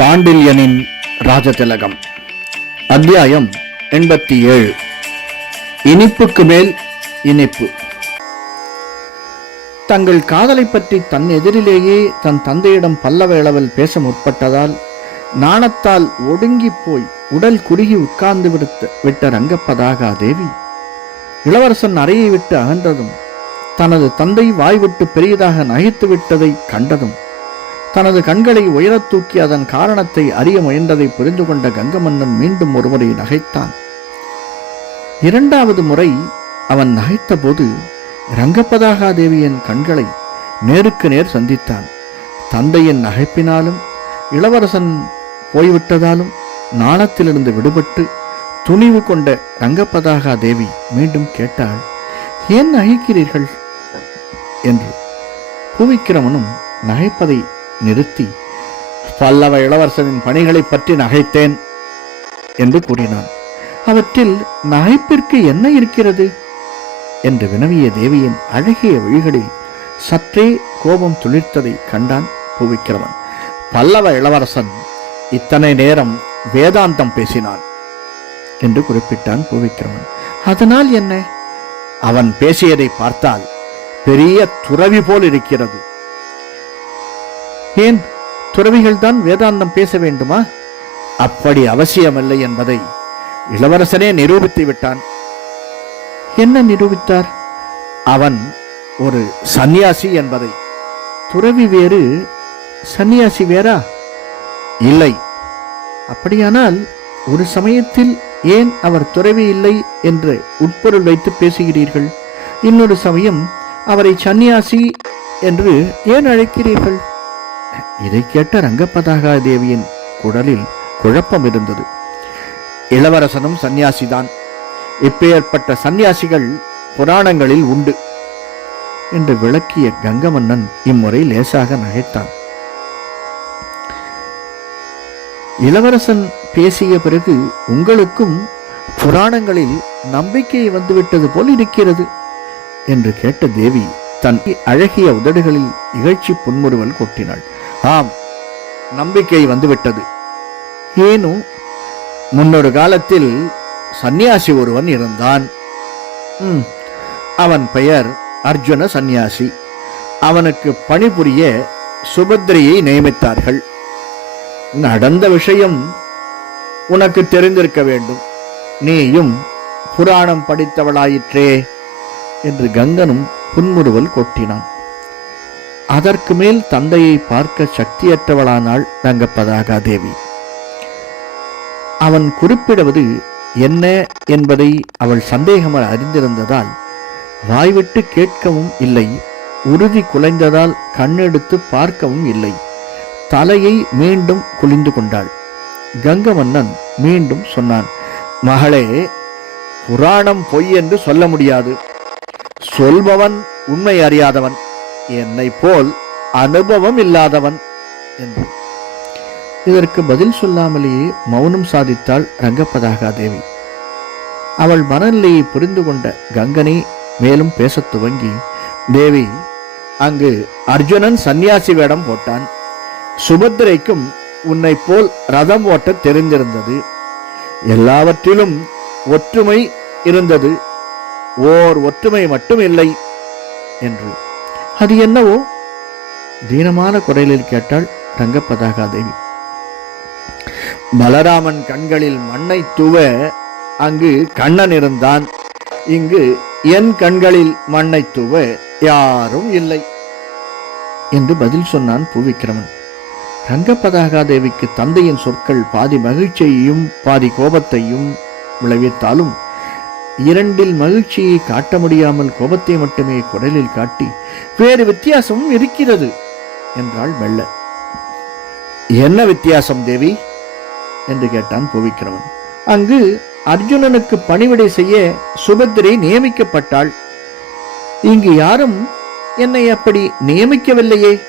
சாண்டில்யனின் ராஜதிலகம் அத்தியாயம் எண்பத்தி ஏழு. இனிப்புக்கு மேல் இனிப்பு. தங்கள் காதலை பற்றி தன் எதிரிலேயே தன் தந்தையிடம் பல்லவேளவில் பேச முற்பட்டதால் நாணத்தால் ஒடுங்கிப் போய் உடல் குறுகி உட்கார்ந்து விடுத்த விட்ட ரங்கப்பதாகா தேவி. இளவரசன் அறையை விட்டு அகன்றதும் தனது தந்தை வாய்விட்டு பெரியதாக நகைத்து விட்டதை கண்டதும் தனது கண்களை உயரத் தூக்கி அதன் காரணத்தை அறிய முயன்றதை புரிந்து கொண்ட கங்கமன்னன் மீண்டும் ஒருமுறை நகைத்தான். இரண்டாவது முறை அவன் நகைத்தபோது ரங்கப்பதாகா தேவியின் கண்களை நேருக்கு நேர் சந்தித்தான். தந்தையின் நகைப்பினாலும் இளவரசன் போய்விட்டதாலும் நாணத்திலிருந்து விடுபட்டு துணிவு கொண்ட ரங்கப்பதாகா தேவி மீண்டும் கேட்டாள் ஏன் நகைக்கிறீர்கள்? என்று. பூவிக்கிரமனும் நகைப்பதை நிறுத்தி பல்லவ இளவரசனின் பணிகளை பற்றி நகைத்தேன் என்று கூறினான். அவற்றில் நகைப்பிற்கு என்ன இருக்கிறது? என்று வினவிய தேவியின் அழகிய விழிகளில் சற்றே கோபம் துளிர்த்ததை கண்டான் பூவிக்கிரமன் பல்லவ இளவரசன் இத்தனை நேரம் வேதாந்தம் பேசினான் என்று குறிப்பிட்டான் பூவிக்கிரமன் அதனால் என்ன? அவன் பேசியதை பார்த்தால் பெரிய துறவி போல் இருக்கிறது. ஏன் துறவிகள்தான் வேதாந்தம் பேச வேண்டுமா? அப்படி அவசியமில்லை என்பதை இளவரசனே நிரூபித்து விட்டான். என்ன நிரூபித்தார்? அவன் ஒரு சந்நியாசி என்பதை. துறவி வேறு சந்நியாசி வேறா? இல்லை. அப்படியானால் ஒரு சமயத்தில் ஏன் அவர் துறவி இல்லை என்று உட்பொருள் வைத்து பேசுகிறீர்கள்? இன்னொரு சமயம் அவரை சந்நியாசி என்று ஏன் அழைக்கிறீர்கள்? இதை கேட்ட ரங்கப்பதாகா தேவியின் குடலில் குழப்பம் இருந்தது. இளவரசனும் சந்நியாசிதான். இப்பேற்பட்ட சந்நியாசிகள் புராணங்களில் உண்டு என்று விளக்கிய கங்கமன்னன் இம்முறை லேசாக நகைத்தான். இளவரசன் பேசிய பிறகு உங்களுக்கும் புராணங்களில் நம்பிக்கை வந்துவிட்டது போல் இருக்கிறது என்று கேட்ட தேவி தன் அழகிய உதடுகளில் இகழ்ச்சி புன்முறுவல் கொட்டினாள். ஆம் நம்பிக்கை வந்துவிட்டது. ஏனும் முன்னொரு காலத்தில் சந்நியாசி ஒருவன் இருந்தான். அவன் பெயர் அர்ஜுன சந்நியாசி. அவனுக்கு பணிபுரிய சுபத்திரையை நியமித்தார்கள். நடந்த விஷயம் உனக்கு தெரிந்திருக்க வேண்டும். நீயும் புராணம் படித்தவளாயிற்றே என்று கங்கனும் புன்முறுவல் கொட்டினான். அதற்கு மேல் தந்தையை பார்க்க சக்தியற்றவளானாள் ரங்கப்பதாகா தேவி. அவன் குறிப்பிடுவது என்ன என்பதை அவள் சந்தேகம் அறிந்திருந்ததால் வாய்விட்டு கேட்கவும் இல்லை உறுதி குலைந்ததால் கண்ணெடுத்து பார்க்கவும் இல்லை. தலையை மீண்டும் குளிந்து கொண்டாள். கங்கமன்னன் மீண்டும் சொன்னான் மகளே புராணம் பொய் என்று சொல்ல முடியாது. சொல்பவன் உண்மை அறியாதவன். என்னை போல் அனுபவம் இல்லாதவன் என்று. இதற்கு பதில் சொல்லாமலேயே மௌனம் சாதித்தாள் ரங்கப்பதாகா தேவி அவள் மனநிலையை புரிந்து கொண்ட கங்கனே மேலும் பேசத் துவங்கி தேவி அங்கு அர்ஜுனன் சந்நியாசி வேடம் போட்டான். சுபத்திரைக்கும் உன்னை போல் ரதம் ஓட்ட தெரிந்திருந்தது. எல்லாவற்றிலும் ஒற்றுமை இருந்தது. ஓர் ஒற்றுமை மட்டும் இல்லை என்று. அது என்னவோ? தீனமான குரலில் கேட்டாள் ரங்கப்பதாகா தேவி பலராமன் கண்களில் மண்ணை தூவ அங்கு கண்ணன் இருந்தான். இங்கு என் கண்களில் மண்ணை தூவ யாரும் இல்லை. என்று பதில் சொன்னான் பூவிக்கிரமன். ரங்கப்பதாகா தேவிக்கு தந்தையின் சொற்கள் பாதி மகிழ்ச்சியையும் பாதி கோபத்தையும் விளைவித்தாலும் இரண்டில் மகிழ்ச்சியை காட்ட முடியாமல் கோபத்தை மட்டுமே குரலில் காட்டி வேறு வித்தியாசமும் இருக்கிறது என்றாள் மெல்ல. என்ன வித்தியாசம் தேவி? என்று கேட்டான் புவிக்கிறவன் அங்கு அர்ஜுனனுக்கு பணிவிடை செய்ய சுபத்திரை நியமிக்கப்பட்டாள். இங்கு யாரும் என்னை அப்படி நியமிக்கவில்லையே?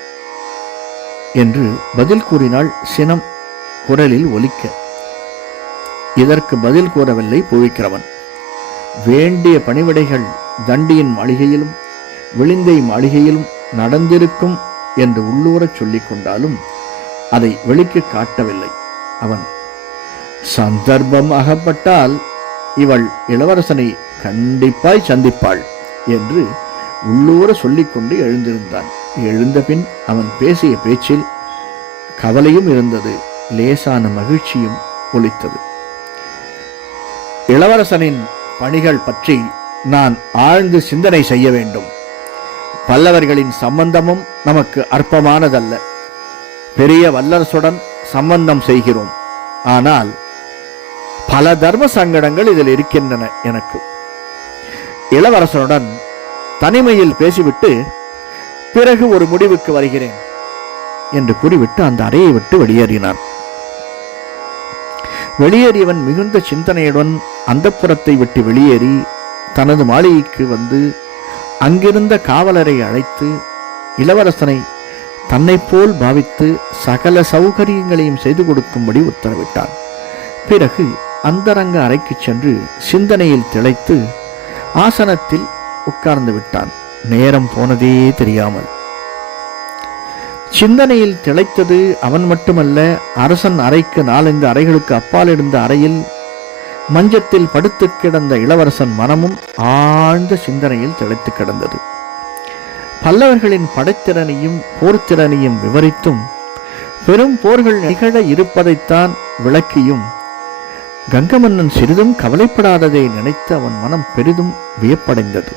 என்று பதில் கூறினாள் சினம் குரலில் ஒலிக்க. இதற்கு பதில் கூறவில்லை புவிக்கிறவன் வேண்டிய பணிவிடைகள் தண்டியின் மாளிகையிலும் விளிந்தை மாளிகையிலும் நடந்திருக்கும் என்று உள்ளூரச் சொல்லிக் கொண்டாலும் அதை வெளிக்கு காட்டவில்லை அவன். சந்தர்ப்பம் அகப்பட்டால் இவள் இளவரசனை கண்டிப்பாய் சந்திப்பாள் என்று உள்ளூர சொல்லிக்கொண்டு எழுந்திருந்தான். எழுந்தபின் அவன் பேசிய பேச்சில் கவலையும் இருந்தது லேசான மகிழ்ச்சியும் ஒலித்தது. இளவரசனின் பணிகள் பற்றி நான் ஆழ்ந்து சிந்தனை செய்ய வேண்டும். பல்லவர்களின் சம்பந்தமும் நமக்கு அற்பமானதல்ல. பெரிய வல்லரசுடன் சம்பந்தம் செய்கிறோம். ஆனால் பல தர்ம சங்கடங்கள் இதில் இருக்கின்றன எனக்கு. இளவரசனுடன் தனிமையில் பேசிவிட்டு பிறகு ஒரு முடிவுக்கு வருகிறேன் என்று கூறிவிட்டு அந்த அறையை விட்டு வெளியேறினான். வெளியேறியவன் மிகுந்த சிந்தனையுடன் அந்தப்புறத்தை விட்டு வெளியேறி தனது மாளிகைக்கு வந்து அங்கிருந்த காவலரை அழைத்து இளவரசனை தன்னை போல் பாவித்து சகல சௌகரியங்களையும் செய்து கொடுக்கும்படி உத்தரவிட்டான். பிறகு அந்தரங்க அறைக்கு சென்று சிந்தனையில் திளைத்து ஆசனத்தில் உட்கார்ந்து விட்டான். நேரம் போனதே தெரியாமல். சிந்தனையில் திளைத்தது அவன் மட்டுமல்ல அரசன் அறைக்கு நாலந்து அறைகளுக்கு அப்பால் இருந்த அறையில் மஞ்சத்தில் படுத்து கிடந்த இளவரசன் மனமும் ஆழ்ந்த சிந்தனையில் திளைத்து கிடந்தது. பல்லவர்களின் படைத்திறனையும் போர்த்திறனையும் விவரித்தும் பெரும் போர்கள் நிகழ இருப்பதைத்தான் விளக்கியும் கங்கமன்னன் சிறிதும் கவலைப்படாததை நினைத்து அவன் மனம் பெரிதும் வியப்படைந்தது.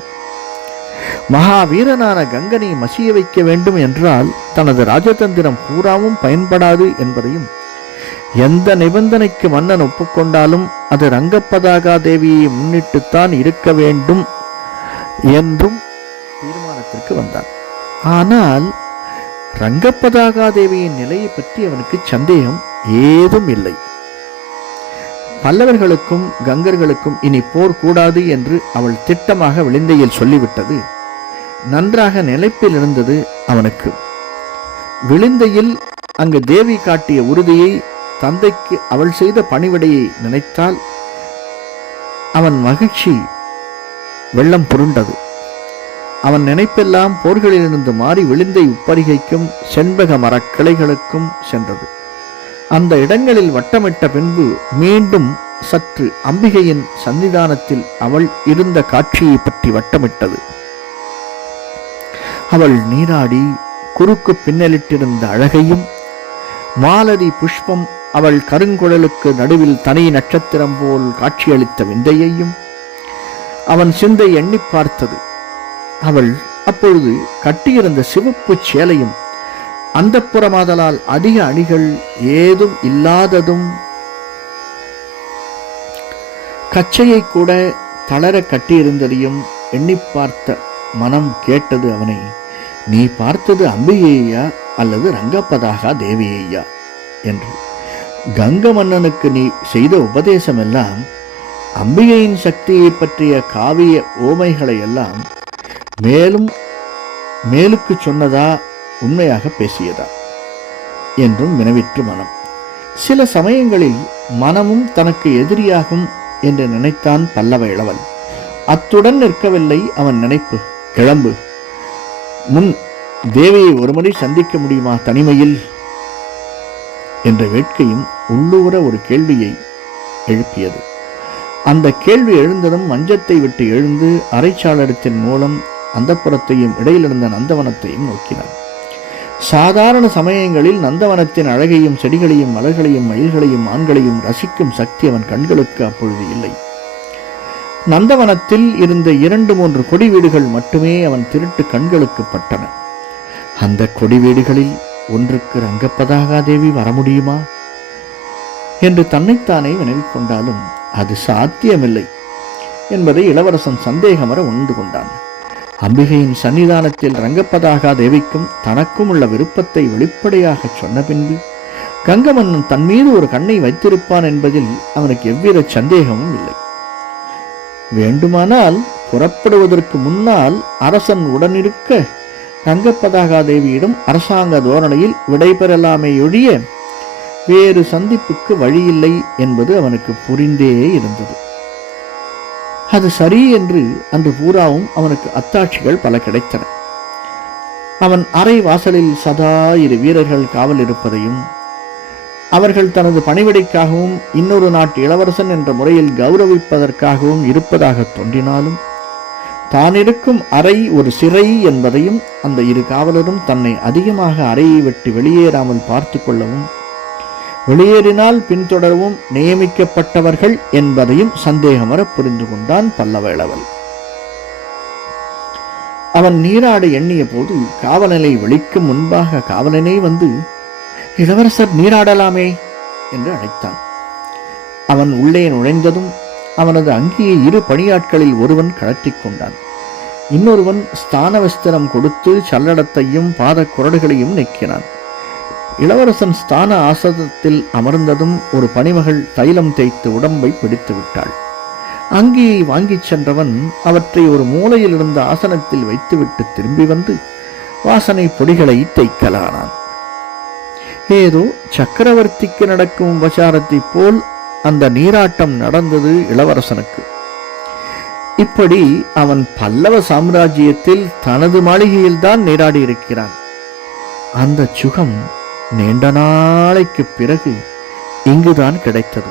மகாவீரனான கங்கனை மசிய வைக்க வேண்டும் என்றால் தனது ராஜதந்திரம் பூராவும் பயன்படாது என்பதையும் எந்த நிபந்தனைக்கு மன்னன் ஒப்புக்கொண்டாலும் அது ரங்கப்பதாகா தேவியை முன்னிட்டுத்தான் இருக்க வேண்டும் என்றும் தீர்மானத்திற்கு வந்தான். ஆனால் ரங்கப்பதாகா தேவியின் நிலையை பற்றி அவனுக்கு சந்தேகம் ஏதும் இல்லை. பல்லவர்களுக்கும் கங்கர்களுக்கும் இனி போர் கூடாது என்று அவள் திட்டமாக விளிந்தையில் சொல்லிவிட்டது. நன்றாக நிலைப்பில் இருந்தது அவனுக்கு. விளிந்தையில் அங்கு தேவி காட்டிய உறுதியை தந்தைக்கு அவள் செய்த பணிவிடையை நினைத்தால் அவன் மகிழ்ச்சி வெள்ளம் புருண்டது. அவன் நினைப்பெல்லாம் போர்களிலிருந்து மாறி விழுந்தை உப்பரிகைக்கும் செண்பக மரக்கிளைகளுக்கும் சென்றது. அந்த இடங்களில் வட்டமிட்ட பின்பு மீண்டும் சற்று அம்பிகையின் சன்னிதானத்தில் அவள் இருந்த காட்சியை பற்றி வட்டமிட்டது. அவள் நீராடி குறுக்கு பின்னலிட்டிருந்த அழகையும் மாலதி புஷ்பம் அவள் கருங்குழலுக்கு நடுவில் தனி நட்சத்திரம் போல் காட்சியளித்த விந்தையையும் அவன் சிந்தை எண்ணி பார்த்தது. அவள் அப்பொழுது கட்டியிருந்த சிவப்பு சேலையும் அந்த புறமாதலால் அதிக அணிகள் ஏதும் இல்லாததும் கச்சையை கூட தளர கட்டியிருந்ததையும் எண்ணி பார்த்த மனம் கேட்டது அவனை. நீ பார்த்தது அம்பிகையா அல்லது ரங்கப்பதாகா தேவியையா? என்று. கங்க மன்னனுக்கு நீ செய்த உபதேசம் எல்லாம் அம்பிகையின் சக்தியை பற்றிய காவிய ஓமைகளை எல்லாம் மேலும் மேலுக்கு சொன்னதா உண்மையாக பேசியதா என்றும் வினவிற்று மனம். சில சமயங்களில் மனமும் தனக்கு எதிரியாகும் என்று நினைத்தான் பல்லவ இளவல். அத்துடன் நிற்கவில்லை அவன் நினைப்பு. கிளம்பு. முன் தேவியை ஒருமுறை சந்திக்க முடியுமா தனிமையில்? என்ற வேட்கையும் உள்ளூர ஒரு கேள்வியை எழுப்பியது. அந்த கேள்வி எழுந்ததும் மஞ்சத்தை விட்டு எழுந்து அரைச்சாளரத்தின் மூலம் அந்தப்புறத்தையும் இடையிலிருந்த நந்தவனத்தையும் நோக்கினார் சாதாரண சமயங்களில் நந்தவனத்தின் அழகையும் செடிகளையும் மலர்களையும் மயில்களையும் ஆண்களையும் ரசிக்கும் சக்தி அவன் கண்களுக்கு அப்பொழுது இல்லை. நந்தவனத்தில் இருந்த இரண்டு மூன்று கொடி வீடுகள் மட்டுமே அவன் திருட்டு கண்களுக்கு பட்டன. அந்த கொடி வீடுகளில் ஒன்றுக்கு ரங்கப்பதாகா தேவி வர முடியுமா? என்று தன்னைத்தானே வினவிக் கொண்டாலும் அது சாத்தியமில்லை என்பதை இளவரசன் சந்தேகமர உணர்ந்து கொண்டான். அம்பிகையின் சன்னிதானத்தில் ரங்கப்பதாகா தேவிக்கும் தனக்கும் உள்ள விருப்பத்தை வெளிப்படையாக சொன்ன பின்பு கங்கமன்னன் தன் மீது ஒரு கண்ணை வைத்திருப்பான் என்பதில் அவனுக்கு எவ்வித சந்தேகமும் இல்லை. வேண்டுமானால் புறப்படுவதற்கு முன்னால் அரசன் உடனிருக்க ரங்கப்பதாகா தேவியிடம் அரசாங்க தோரணையில் விடைபெறலாமே ஒழிய வேறு சந்திப்புக்கு வழியில்லை என்பது அவனுக்கு புரிந்தே இருந்தது. அது சரி என்று அன்று பூராவும் அவனுக்கு அத்தாட்சிகள் பல கிடைத்தன. அவன் அறை வாசலில் சதா இரு வீரர்கள் காவல் இருப்பதையும் அவர்கள் தனது பணிவிடைக்காகவும் இன்னொரு நாட்டு இளவரசன் என்ற முறையில் கௌரவிப்பதற்காகவும் இருப்பதாக தோன்றினாலும் தான் இருக்கும் அறை ஒரு சிறை என்பதையும் அந்த இரு காவலரும் தன்னை அதிகமாக அறையை விட்டு வெளியேறாமல் பார்த்து கொள்ளவும் வெளியேறினால் பின்தொடரவும் நியமிக்கப்பட்டவர்கள் என்பதையும் சந்தேகமர புரிந்து கொண்டான் பல்லவேளவன் அவன் நீராட எண்ணிய போது காவலனை வெளிக்கும் முன்பாக காவலனே வந்து இளவரசர் நீராடலாமே என்று அழைத்தான். அவன் உள்ளே நுழைந்ததும் அவனது அங்கியை இரு பணியாட்களில் ஒருவன் கழற்றிக் கொண்டான். இன்னொருவன் ஸ்தானவஸ்திரம் கொடுத்து சல்லடத்தையும் பாத குரடுகளையும் நீக்கினான். இளவரசன் ஸ்தான ஆசனத்தில் அமர்ந்ததும் ஒரு பணிமகள் தைலம் தேய்த்து உடம்பை பிடித்து விட்டாள். அங்கியை வாங்கிச் சென்றவன் அவற்றை ஒரு மூலையில் இருந்த ஆசனத்தில் வைத்துவிட்டு திரும்பி வந்து வாசனை பொடிகளை தைக்கலானான் ஏதோ சக்கரவர்த்திக்கு நடக்கும் உபசாரத்தைப் போல் அந்த நீராட்டம் நடந்தது இளவரசனுக்கு. இப்படி அவன் பல்லவ சாம்ராஜ்யத்தில் தனது மாளிகையில்தான் நீராடி இருக்கிறான் அந்த சுகம் நீண்ட நாளைக்கு பிறகு இங்குதான் கிடைத்தது.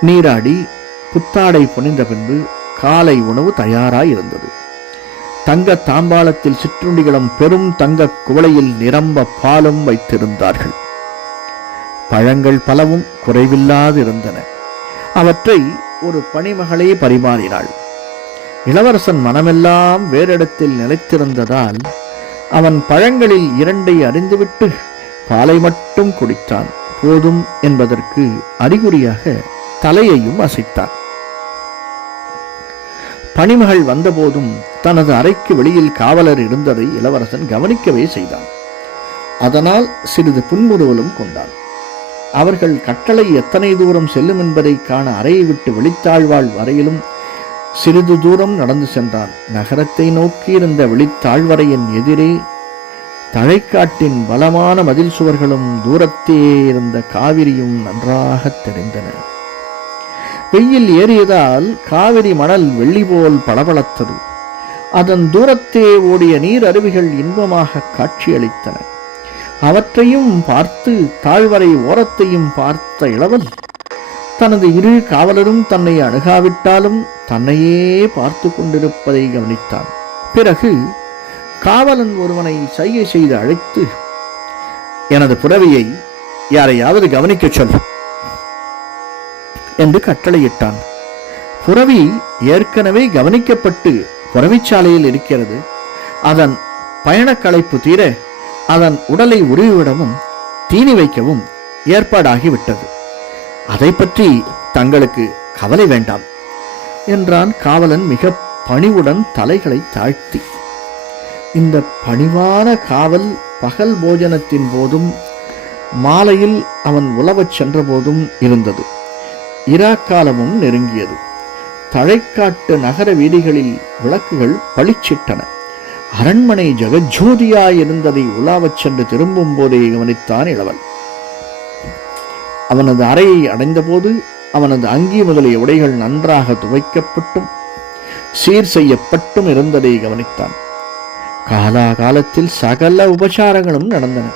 நீராடி புத்தாடை புனிந்த பின்பு காலை உணவு தயாராய் இருந்தது தங்க தாம்பாளத்தில் சிற்றுண்டிகளும் பெரும் தங்க குவளையில் நிரம்ப பாலும் வைத்திருந்தார்கள். பழங்கள் பலவும் குறைவில்லாதிருந்தன. அவற்றை ஒரு பணிமகளே பரிமாறினாள். இளவரசன் மனமெல்லாம் வேறிடத்தில் நிலைத்திருந்ததால் அவன் பழங்களில் இரண்டை அறிந்துவிட்டு பாலை மட்டும் குடித்தான். போதும் என்பதற்கு அறிகுறியாக தலையையும் அசைத்தான். பணிமகள் வந்தபோதும் தனது அறைக்கு வெளியில் காவலர் இருந்ததை இளவரசன் கவனிக்கவே செய்தான். அதனால் சிறிது புன்முறுவலும் கொண்டான். அவர்கள் கட்டளை எத்தனை தூரம் செல்லும் என்பதை காண அறையை விட்டு வெளித்தாழ்வாள் வரையிலும் சிறிது தூரம் நடந்து சென்றான். நகரத்தை நோக்கி இருந்த வெளித்தாழ்வரையின் எதிரே தழைக்காட்டின் பலமான மதில் சுவர்களும் தூரத்தே இருந்த காவிரியும் நன்றாக தெரிந்தன. வெயில் ஏறியதால் காவிரி மணல் வெள்ளி போல் பளபளத்தது. அதன் தூரத்தே ஓடிய நீர் அருவிகள் இன்பமாக காட்சியளித்தன. அவற்றையும் பார்த்து தாழ்வரை ஓரத்தையும் பார்த்த இளவல் தனது இரு காவலரும் தன்னை அணுகாவிட்டாலும் தன்னையே பார்த்து கொண்டிருப்பதை கவனித்தான். பிறகு காவலன் ஒருவனை சைகை செய்து அழைத்து எனது புறவியை யாரையாவது கவனிக்கச் சொல் என்று கட்டளையிட்டான். புறவி ஏற்கனவே கவனிக்கப்பட்டு புறவிச்சாலையில் இருக்கிறது. அதன் பயணக்களைப்பு தீர அதன் உடலை உருவிவிடவும் தீனி வைக்கவும் ஏற்பாடாகிவிட்டது. அதை பற்றி தங்களுக்கு கவலை வேண்டாம். என்றான் காவலன் மிக பணிவுடன் தலைகளை தாழ்த்தி. இந்த பணிவான காவல் பகல் போஜனத்தின் போதும் மாலையில் அவன் உலவச் சென்றபோதும் இருந்தது. இராக்காலமும் நெருங்கியது. தழைக்காட்டு நகர வீதிகளில் விளக்குகள் பளிச்சிட்டன. அரண்மனை ஜெகஜோதியாய் இருந்ததை உலாவச் சென்று திரும்பும் போதே கவனித்தான் இளவன் அவனது அறையை அடைந்தபோது அவனது அங்கி முதலிய உடைகள் நன்றாக துவைக்கப்பட்டும் சீர் செய்யப்பட்டும் இருந்ததை கவனித்தான். காலாகாலத்தில் சகல உபசாரங்களும் நடந்தன.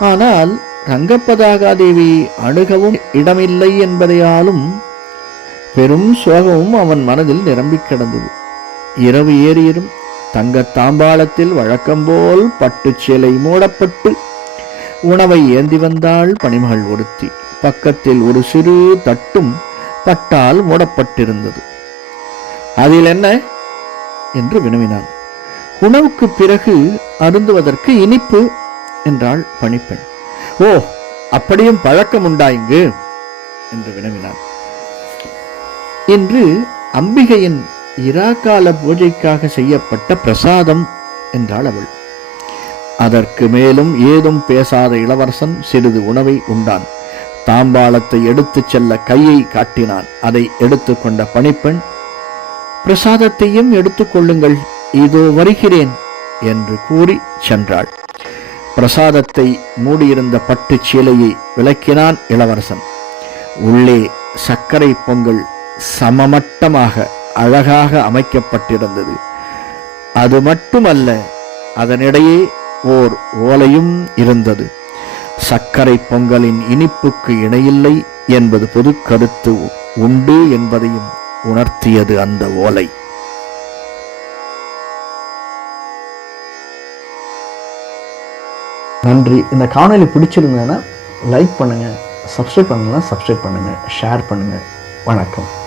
ஆனால் ரங்கப்பதாகாதேவி அணுகவும் இடமில்லை என்பதையாலும் பெரும் சோகமும் அவன் மனதில் நிரம்பிக் கிடந்தது. இரவு ஏறியதும் தங்கத் தாம்பாளத்தில் வழக்கம்போல் பட்டுச் சேலை மூடப்பட்டு உணவை ஏந்தி வந்தாள் பணிமகள் ஒருத்தி. பக்கத்தில் ஒரு சிறு தட்டும் பட்டால் மூடப்பட்டிருந்தது. அதில் என்ன? என்று வினவினான். உணவுக்கு பிறகு அருந்துவதற்கு இனிப்பு என்றாள் பணிப்பெண். ஓ அப்படியும் பழக்கம் உண்டா இங்கு? என்று வினவினான். இன்று அம்பிகையின் இராக்கால பூஜைக்காக செய்யப்பட்ட பிரசாதம் என்றாள் அவள். அதற்கு மேலும் ஏதும் பேசாத இளவரசன் சிறிது உணவை உண்டான். தாம்பாளத்தை எடுத்துச் செல்ல கையை காட்டினான். அதை எடுத்துக்கொண்ட பணிப்பெண் பிரசாதத்தையும் எடுத்துக்கொள்ளுங்கள் இதோ வருகிறேன் என்று கூறி சென்றாள். பிரசாதத்தை மூடியிருந்த பட்டு சீலையை விளக்கினான் இளவரசன். உள்ளே சர்க்கரை பொங்கல் சமமட்டமாக அழகாக அமைக்கப்பட்டிருந்தது. அது மட்டுமல்ல அதனிடையே ஓர் ஓலையும் இருந்தது. சர்க்கரை பொங்கலின் இனிப்புக்கு இணையில்லை என்பது பொது கருத்து உண்டு என்பதையும் உணர்த்தியது அந்த ஓலை. நன்றி. இந்த காணொலி பிடிச்சிருந்தேன்னா லைக் பண்ணுங்கள் சப்ஸ்கிரைப் பண்ணலாம் சப்ஸ்கிரைப் பண்ணுங்கள் ஷேர் பண்ணுங்கள் வணக்கம்.